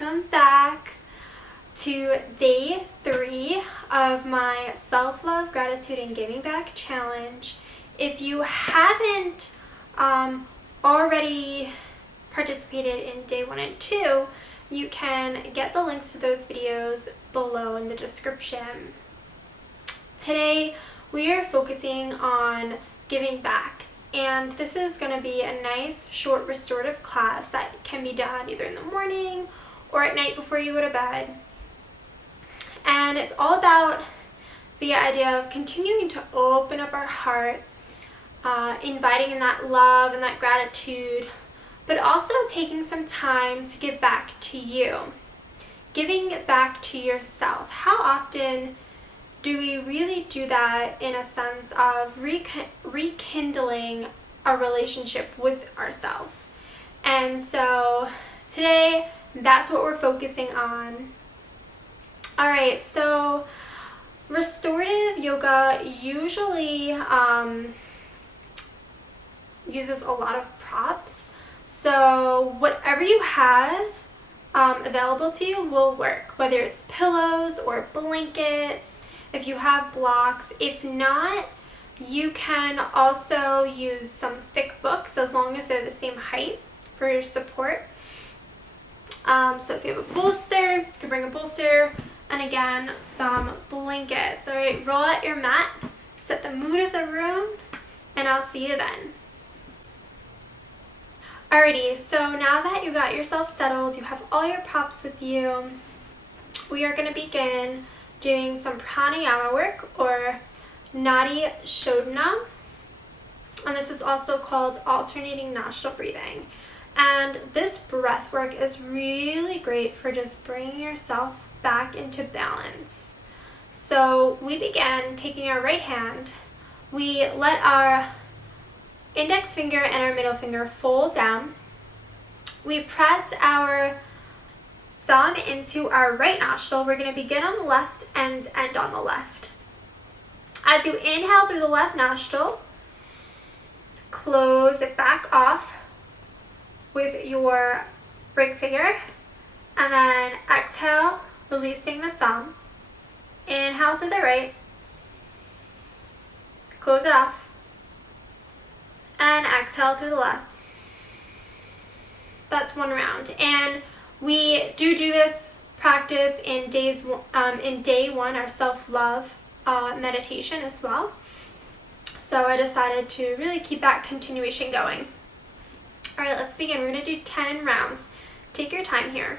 welcome back to day 3 of my self-love, gratitude, and giving back challenge. If you haven't already participated in day 1 and 2, you can get the links to those videos below in the description. Today we are focusing on giving back, and this is going to be a nice short restorative class that can be done either in the morning or at night before you go to bed. And it's all about the idea of continuing to open up our heart, inviting in that love and that gratitude, but also taking some time to give back to you, giving back to yourself. How often do we really do that in a sense of rekindling a relationship with ourselves? And so today, that's what we're focusing on. Alright, so restorative yoga usually uses a lot of props. So whatever you have available to you will work, whether it's pillows or blankets, if you have blocks. If not, you can also use some thick books as long as they're the same height for your support. So if you have a bolster, you can bring a bolster, and again, some blankets. Alright, roll out your mat, set the mood of the room, and I'll see you then. Alrighty, so now that you got yourself settled, you have all your props with you, we are going to begin doing some pranayama work, or nadi shodhana, and this is also called alternating nostril breathing. And this breath work is really great for just bringing yourself back into balance. So we begin taking our right hand, we let our index finger and our middle finger fold down, we press our thumb into our right nostril. We're going to begin on the left and end on the left. As you inhale through the left nostril, close it back off with your ring finger, and then exhale, releasing the thumb. Inhale through the right, close it off, and exhale through the left. That's one round, and we do this practice in day 1, our self-love meditation as well. So I decided to really keep that continuation going. Alright, let's begin. We're going to do 10 rounds. Take your time here.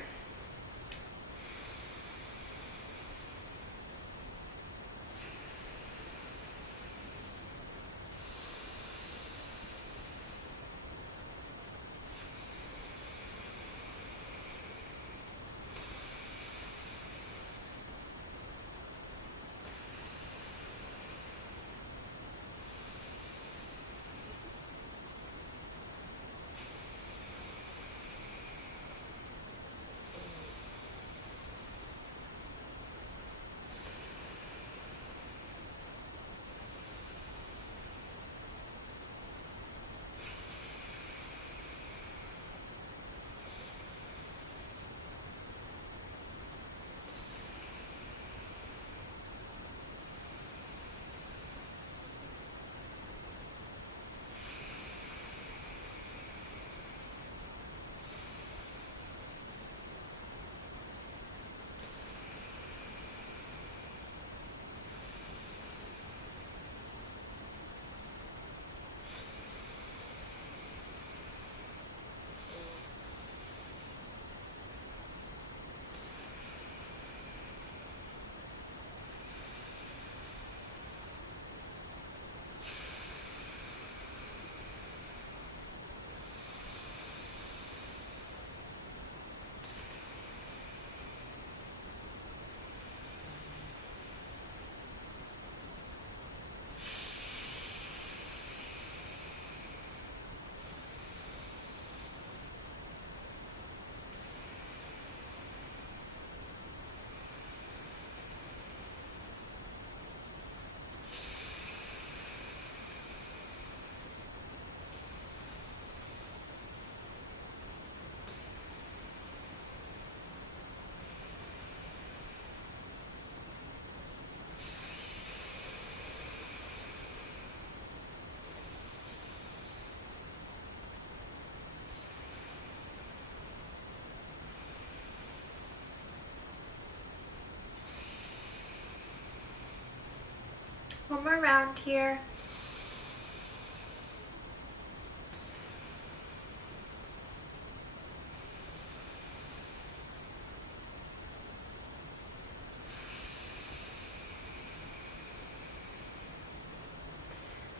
couple more round here.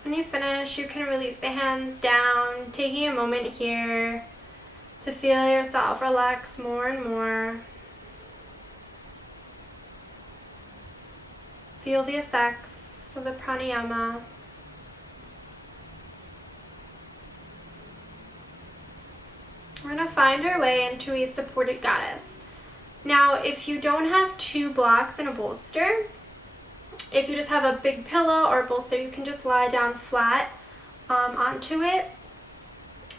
When you finish, you can release the hands down, taking a moment here to feel yourself relax more and more. Feel the effects of the pranayama. We're going to find our way into a supported goddess. Now, if you don't have two blocks and a bolster, if you just have a big pillow or a bolster, you can just lie down flat onto it.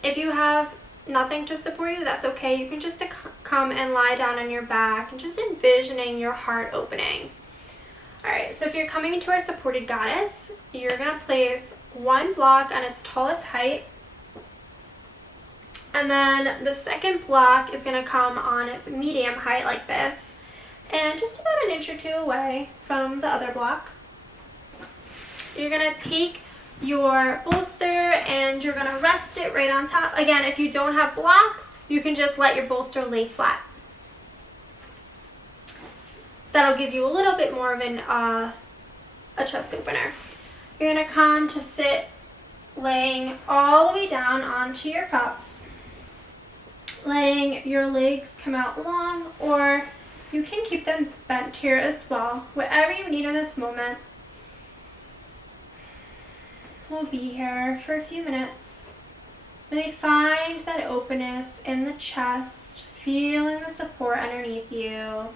If you have nothing to support you, that's okay. You can just come and lie down on your back and just envisioning your heart opening. Alright, so if you're coming into our supported goddess, you're going to place one block on its tallest height, and then the second block is going to come on its medium height like this, and just about an inch or two away from the other block. You're going to take your bolster and you're going to rest it right on top. Again, if you don't have blocks, you can just let your bolster lay flat. That'll give you a little bit more of a chest opener. You're going to come to sit laying all the way down onto your props, letting your legs come out long, or you can keep them bent here as well. Whatever you need in this moment. We'll be here for a few minutes. Really find that openness in the chest, feeling the support underneath you.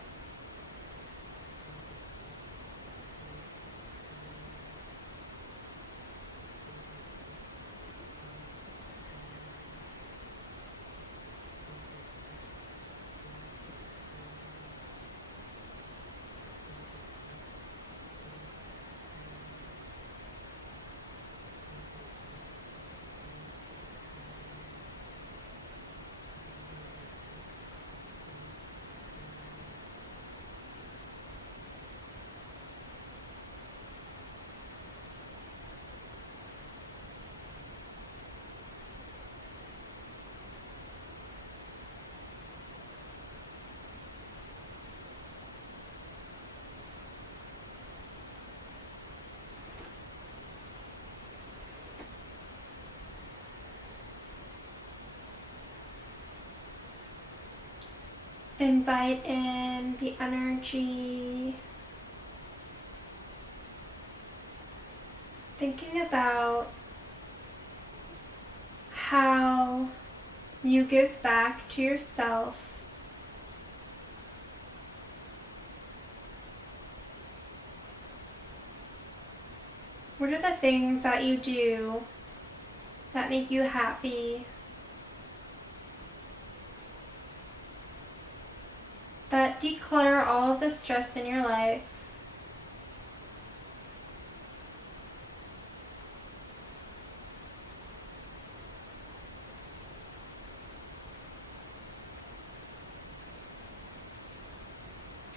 Invite in the energy. Thinking about how you give back to yourself. What are the things that you do that make you happy? That declutter all of the stress in your life.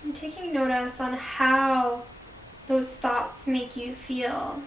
And taking notice on how those thoughts make you feel.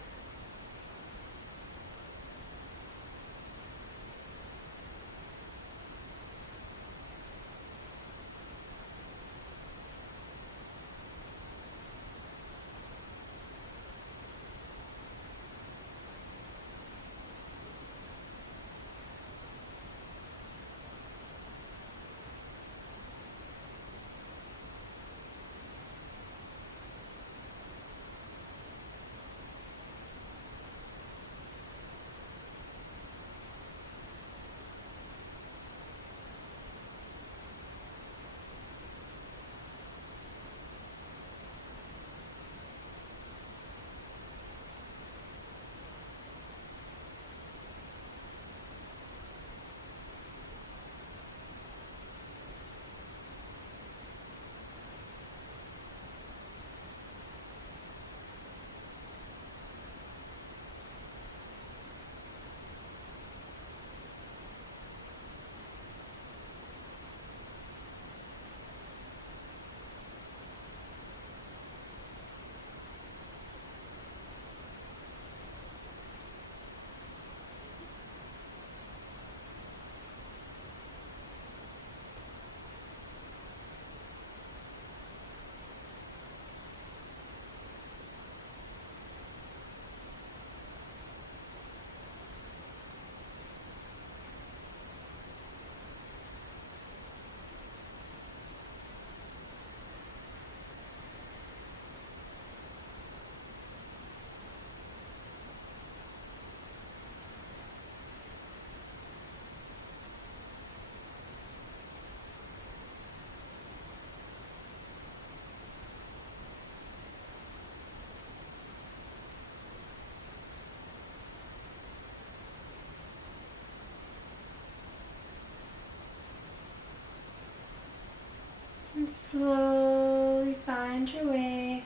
slowly find your way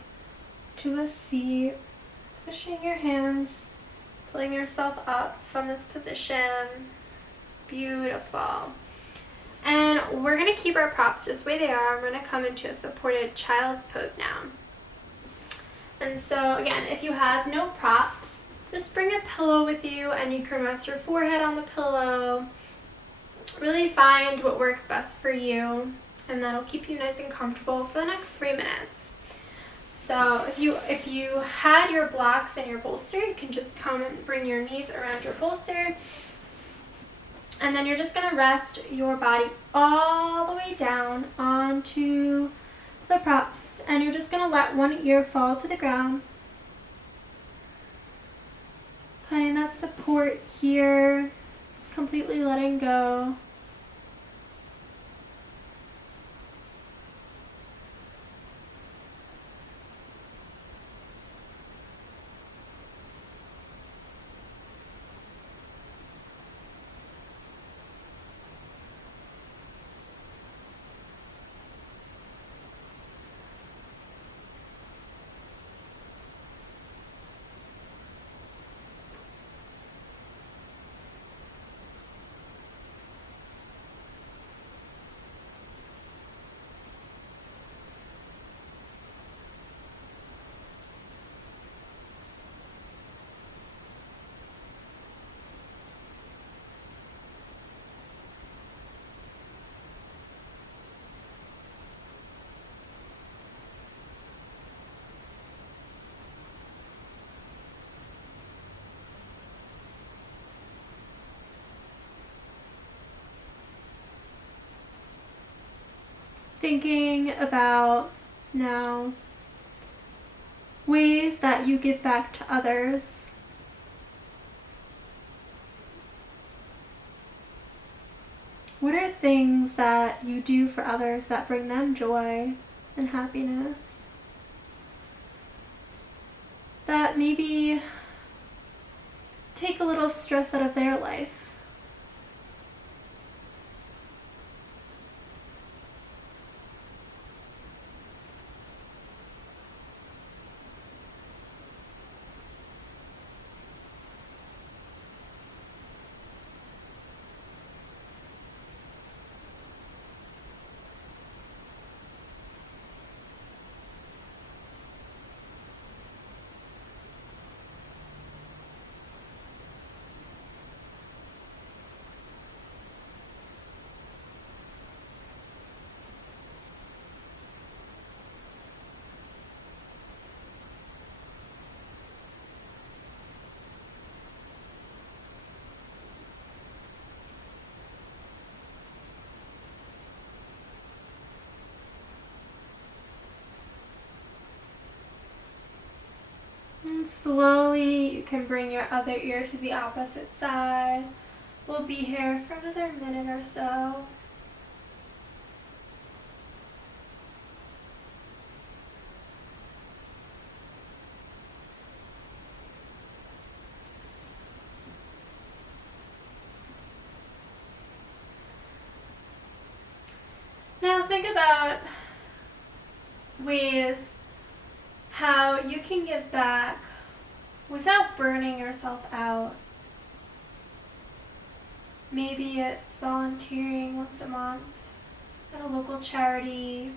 to a seat, pushing your hands, pulling yourself up from this position. Beautiful. And we're going to keep our props just the way they are. We're going to come into a supported child's pose now. And so again, if you have no props, just bring a pillow with you and you can rest your forehead on the pillow. Really find what works best for you, and that'll keep you nice and comfortable for the next 3 minutes. So if you had your blocks and your bolster, you can just come and bring your knees around your bolster. And then you're just going to rest your body all the way down onto the props. And you're just going to let one ear fall to the ground. Finding that support here. Just completely letting go. Thinking about now ways that you give back to others. What are things that you do for others that bring them joy and happiness? That maybe take a little stress out of their life. And slowly you can bring your other ear to the opposite side. We'll be here for another minute or so. Now think about ways how you can give back without burning yourself out. Maybe it's volunteering once a month at a local charity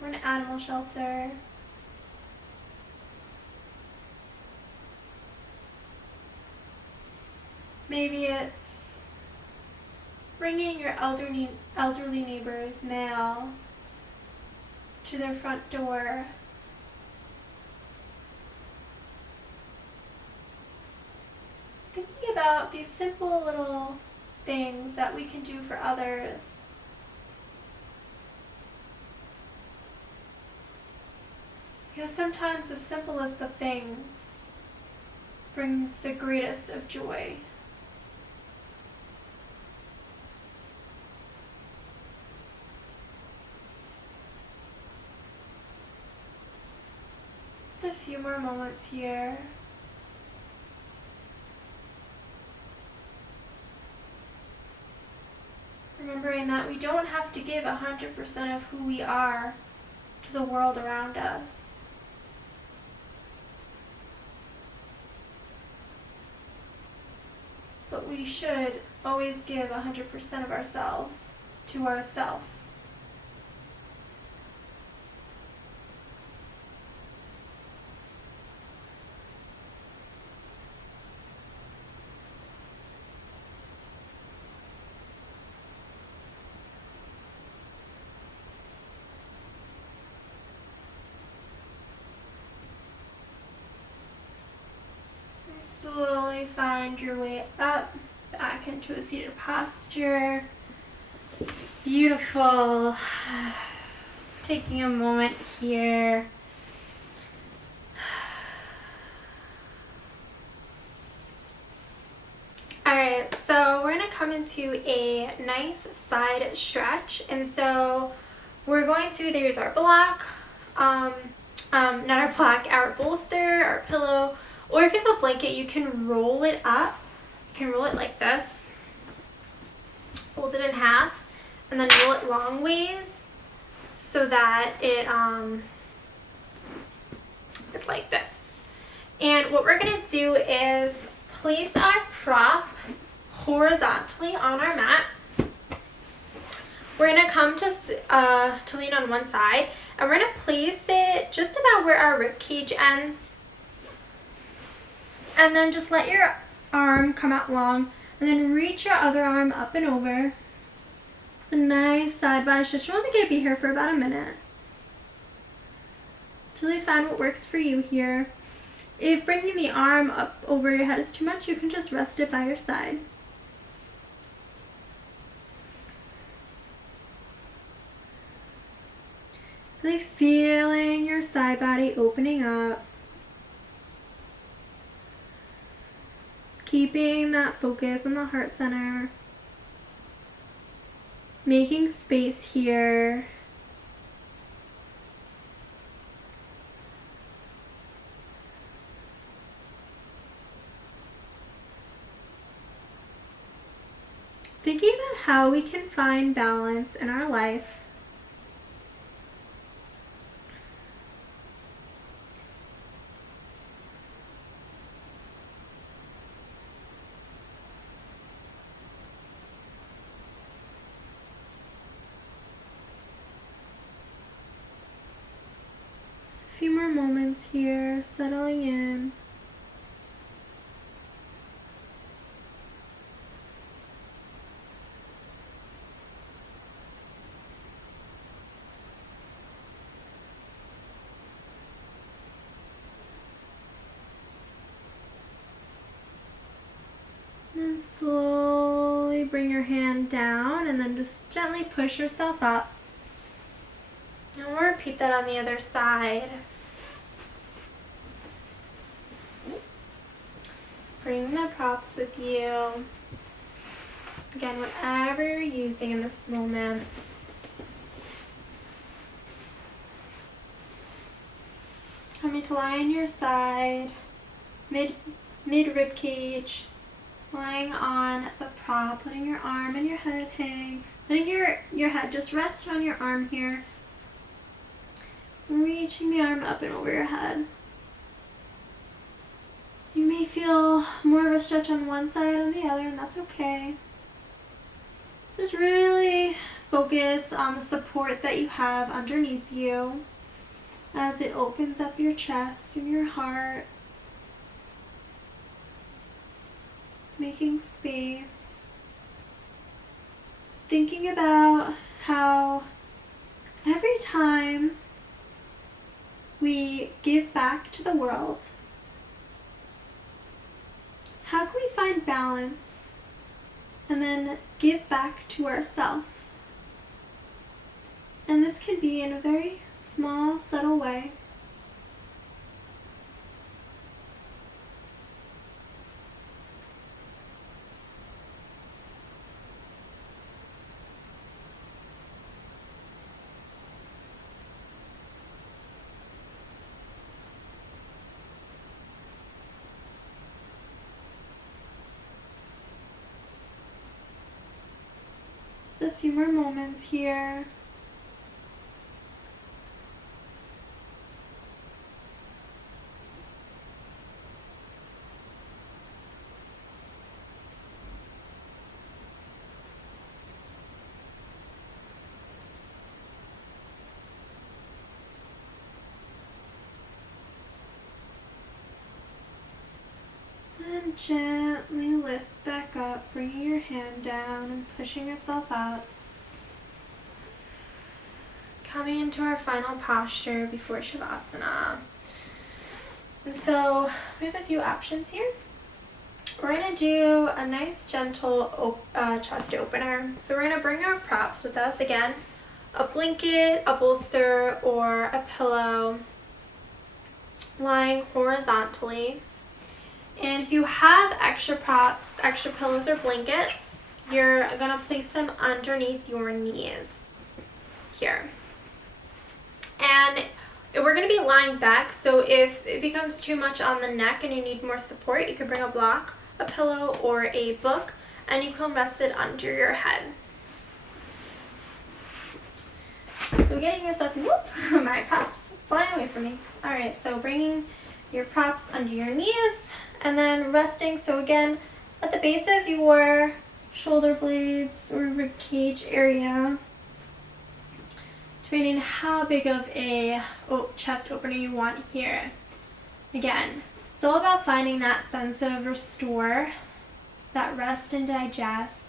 or an animal shelter. Maybe it's bringing your elderly neighbor's mail to their front door. Thinking about these simple little things that we can do for others. Because sometimes the simplest of things brings the greatest of joy. Just a few more moments here. Remembering that we don't have to give 100% of who we are to the world around us. But we should always give 100% of ourselves to ourselves. Slowly find your way up, back into a seated posture. Beautiful. Just taking a moment here. Alright, so we're going to come into a nice side stretch. And so we're going to, there's our block, not our block, our bolster, our pillow. Or if you have a blanket, you can roll it up. You can roll it like this. Fold it in half. And then roll it long ways so that it is like this. And what we're going to do is place our prop horizontally on our mat. We're going to come to lean on one side. And we're going to place it just about where our rib cage ends. And then just let your arm come out long, and then reach your other arm up and over. It's a nice side body stretch. You're only going to be here for about a minute. Until you find what works for you here. If bringing the arm up over your head is too much, you can just rest it by your side. Really feeling your side body opening up. Keeping that focus on the heart center. Making space here. Thinking about how we can find balance in our life. Few more moments here, settling in. And slowly bring your hand down and then just gently push yourself up. And we'll repeat that on the other side. Bring the props with you. Again, whatever you're using in this moment. Coming to lie on your side, mid rib cage, lying on the prop, letting your arm and your head hang, letting your head just rest on your arm here. Reaching the arm up and over your head. You may feel more of a stretch on one side than the other, and that's okay. Just really focus on the support that you have underneath you as it opens up your chest and your heart. Making space. Thinking about how every time we give back to the world, how can we find balance and then give back to ourselves? And this can be in a very small, subtle way. Just a few more moments here. And gently lift back up, bringing your hand down and pushing yourself out. Coming into our final posture before Shavasana. And so we have a few options here. We're going to do a nice gentle chest opener. So we're going to bring our props with us again. A blanket, a bolster, or a pillow lying horizontally. And if you have extra props, extra pillows or blankets, you're going to place them underneath your knees here. And we're going to be lying back, so if it becomes too much on the neck and you need more support, you can bring a block, a pillow, or a book, and you can rest it under your head. So getting yourself, whoop, my props flying away from me. Alright, so bringing your props under your knees, and then resting, so again, at the base of your shoulder blades or rib cage area, depending on how big of a chest opener you want here. Again, it's all about finding that sense of restore, that rest and digest.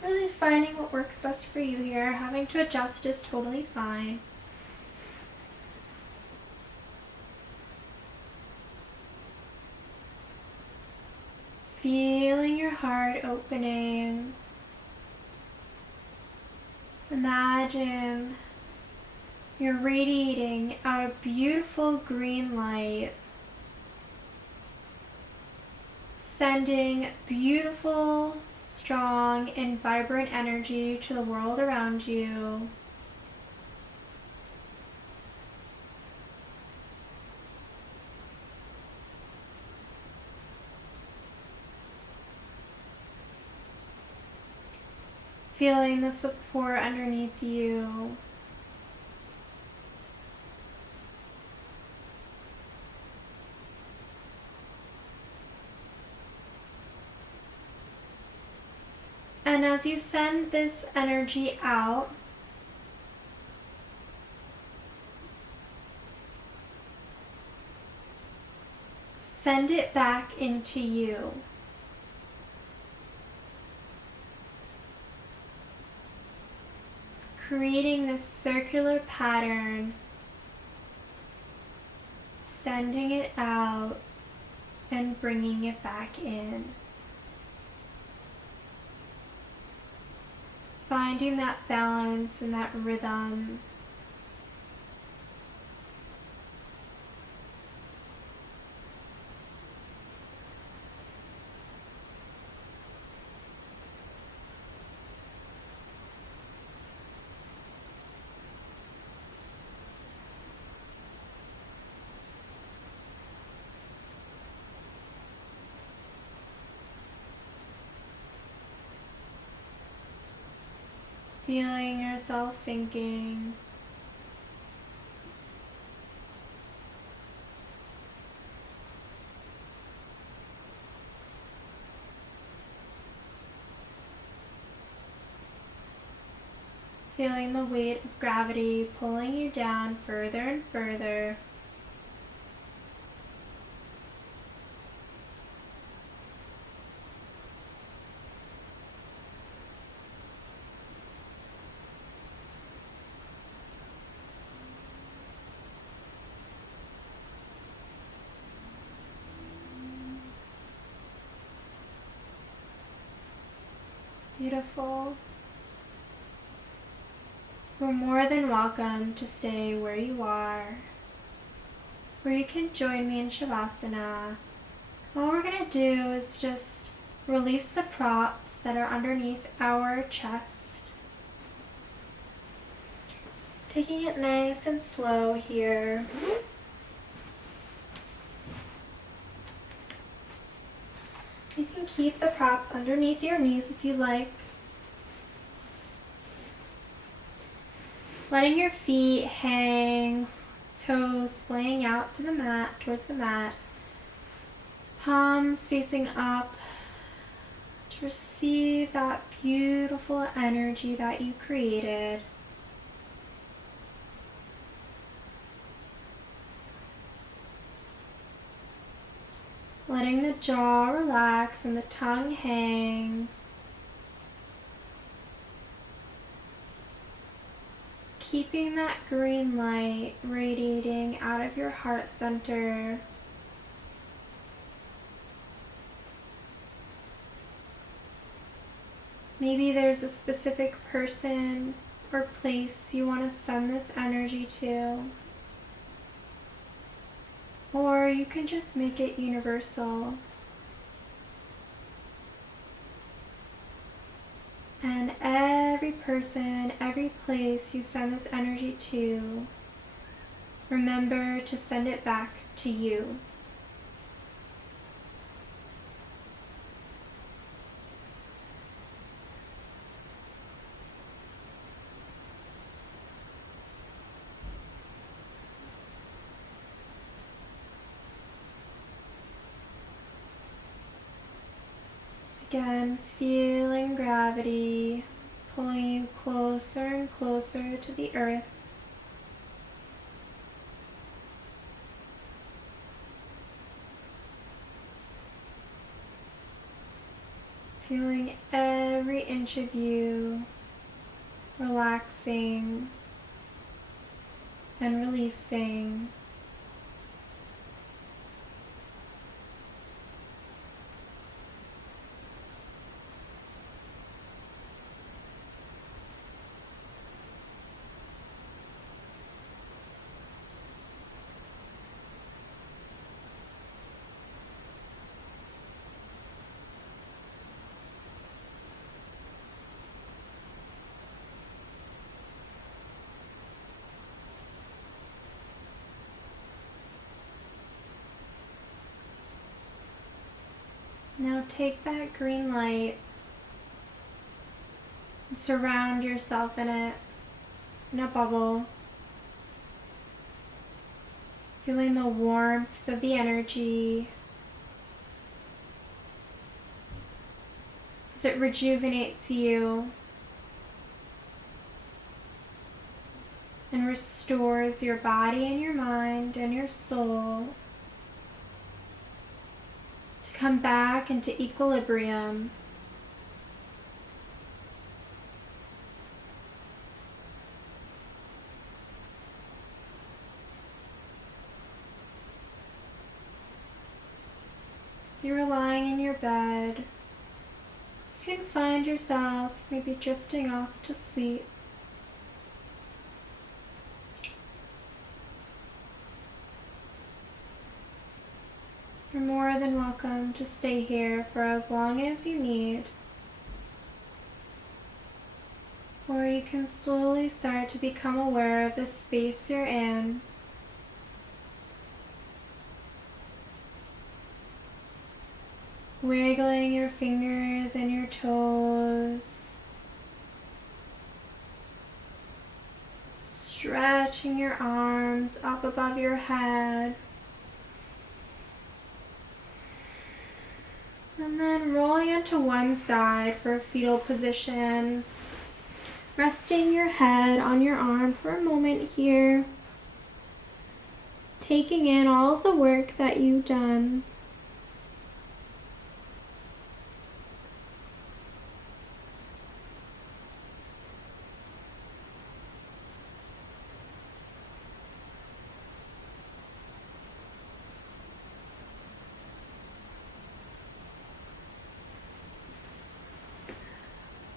Really finding what works best for you here. Having to adjust is totally fine. Feeling your heart opening. Imagine you're radiating a beautiful green light, sending beautiful, strong, and vibrant energy to the world around you. Feeling the support underneath you. And as you send this energy out, send it back into you. Creating this circular pattern, sending it out and bringing it back in. Finding that balance and that rhythm. Feeling yourself sinking. Feeling the weight of gravity pulling you down further and further. Beautiful. You're more than welcome to stay where you are, or you can join me in Shavasana. All we're going to do is just release the props that are underneath our chest. Taking it nice and slow here. You can keep the props underneath your knees if you like. Letting your feet hang, toes splaying out to the mat, towards the mat. Palms facing up to receive that beautiful energy that you created. Letting the jaw relax and the tongue hang. Keeping that green light radiating out of your heart center. Maybe there's a specific person or place you want to send this energy to. Or you can just make it universal. And every person, every place you send this energy to, remember to send it back to you. Again, feeling gravity pulling you closer and closer to the earth. Feeling every inch of you relaxing and releasing. Now take that green light and surround yourself in it, in a bubble. Feeling the warmth of the energy as it rejuvenates you and restores your body and your mind and your soul to come back into equilibrium. You're lying in your bed. You can find yourself maybe drifting off to sleep. You're more than welcome to stay here for as long as you need. Or you can slowly start to become aware of the space you're in. Wiggling your fingers and your toes. Stretching your arms up above your head. And then rolling onto one side for a fetal position. Resting your head on your arm for a moment here. Taking in all of the work that you've done.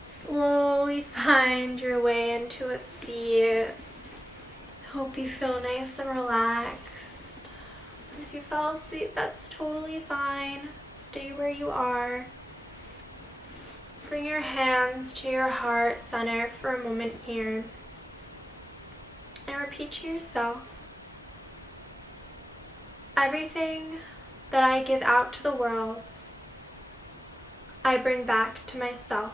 Slowly find your way into a seat. Hope you feel nice and relaxed. If you fall asleep, that's totally fine. Stay where you are. bring your hands to your heart center for a moment here. And repeat to yourself, everything that I give out to the world, I bring back to myself.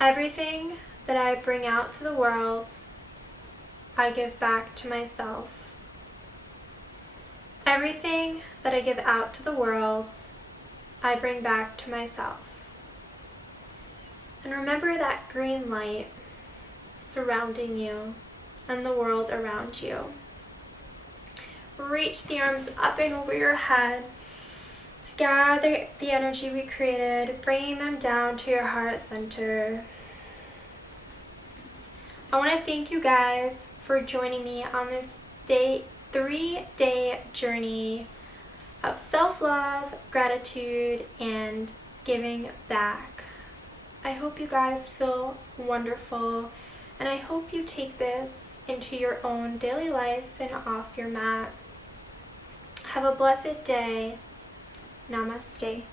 Everything that I bring out to the world, I give back to myself. Everything that I give out to the world, I bring back to myself. And remember that green light surrounding you and the world around you. Reach the arms up and over your head. Gather the energy we created, bringing them down to your heart center. I want to thank you guys for joining me on this 3-day journey of self-love, gratitude, and giving back. I hope you guys feel wonderful, and I hope you take this into your own daily life and off your mat. Have a blessed day. Namaste.